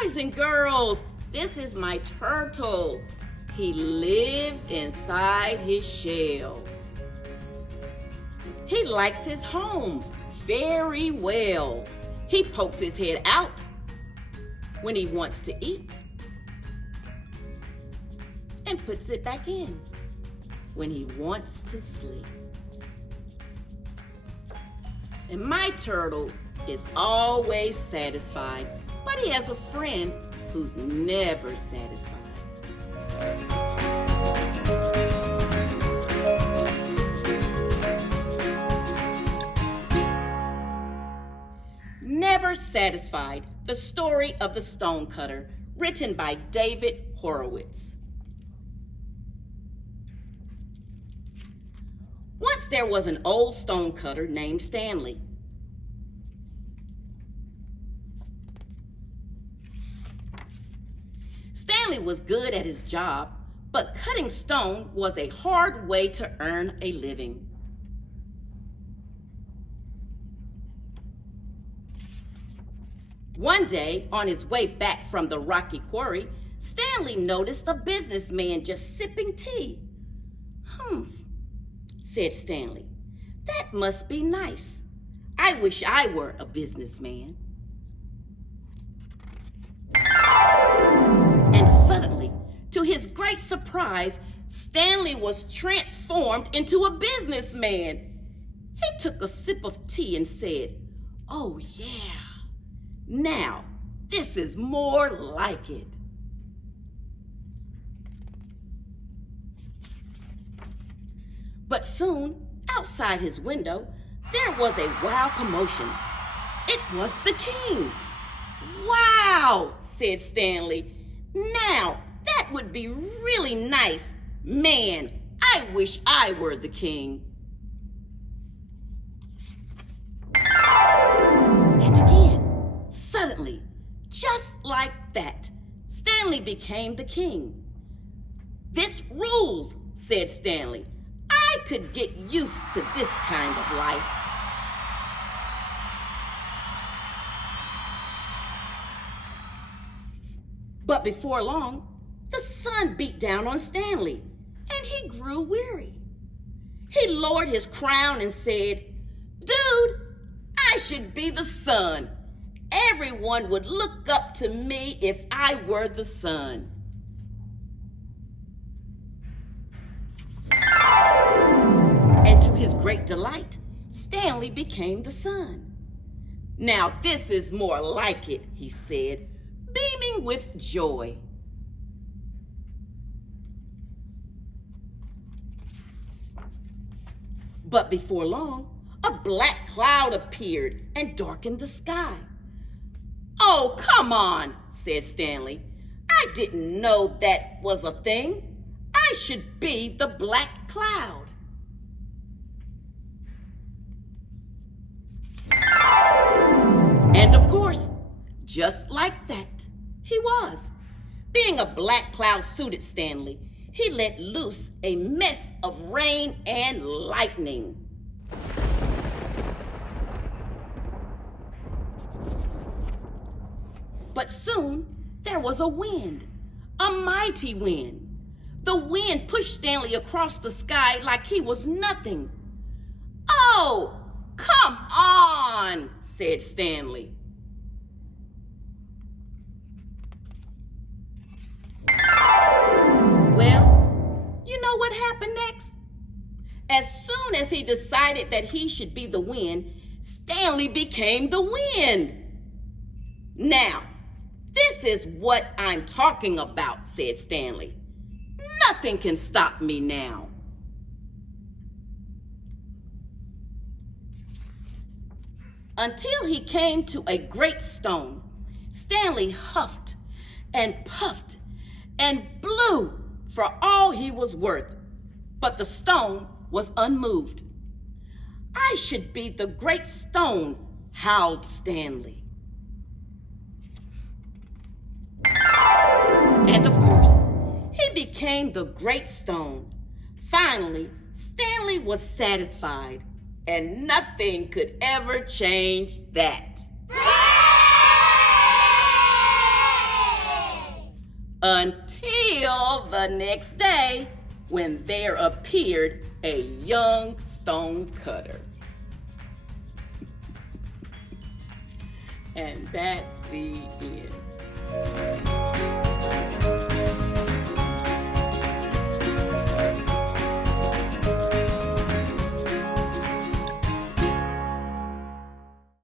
Boys and girls, this is my turtle. He lives inside his shell. He likes his home very well. He pokes his head out when he wants to eat and puts it back in when he wants to sleep. And my turtle is always satisfied, but he has a friend who's never satisfied. Never Satisfied, the story of the stonecutter, written by David Horowitz. Once there was an old stonecutter named Stanley. Stanley was good at his job, but cutting stone was a hard way to earn a living. One day, on his way back from the rocky quarry, Stanley noticed a businessman just sipping tea. Said Stanley, "That must be nice. I wish I were a businessman." And suddenly, to his great surprise, Stanley was transformed into a businessman. He took a sip of tea and said, "Oh yeah, now this is more like it." But soon, outside his window, there was a wild commotion. It was the king. "Wow," said Stanley. "Now, that would be really nice. Man, I wish I were the king." And again, suddenly, just like that, Stanley became the king. "This rules," said Stanley. "I could get used to this kind of life." But before long, the sun beat down on Stanley, and he grew weary. He lowered his crown and said, "Dude, I should be the sun. Everyone would look up to me if I were the sun." And to his great delight, Stanley became the sun. "Now this is more like it," he said, beaming with joy. But before long, a black cloud appeared and darkened the sky. "Oh, come on," said Stanley. "I didn't know that was a thing. I should be the black cloud." And of course, just like that, he was. Being a black cloud suited Stanley, he let loose a mess of rain and lightning. But soon there was a wind, a mighty wind. The wind pushed Stanley across the sky like he was nothing. "Oh, come on," said Stanley. Well, you know what happened next? As soon as he decided that he should be the wind, Stanley became the wind. "Now, this is what I'm talking about," said Stanley. "Nothing can stop me now." Until he came to a great stone, Stanley huffed and puffed and blew for all he was worth, but the stone was unmoved. "I should be the great stone," howled Stanley. And of course, he became the great stone. Finally, Stanley was satisfied, and nothing could ever change that. until the next day when there appeared a young stone cutter. And that's the end.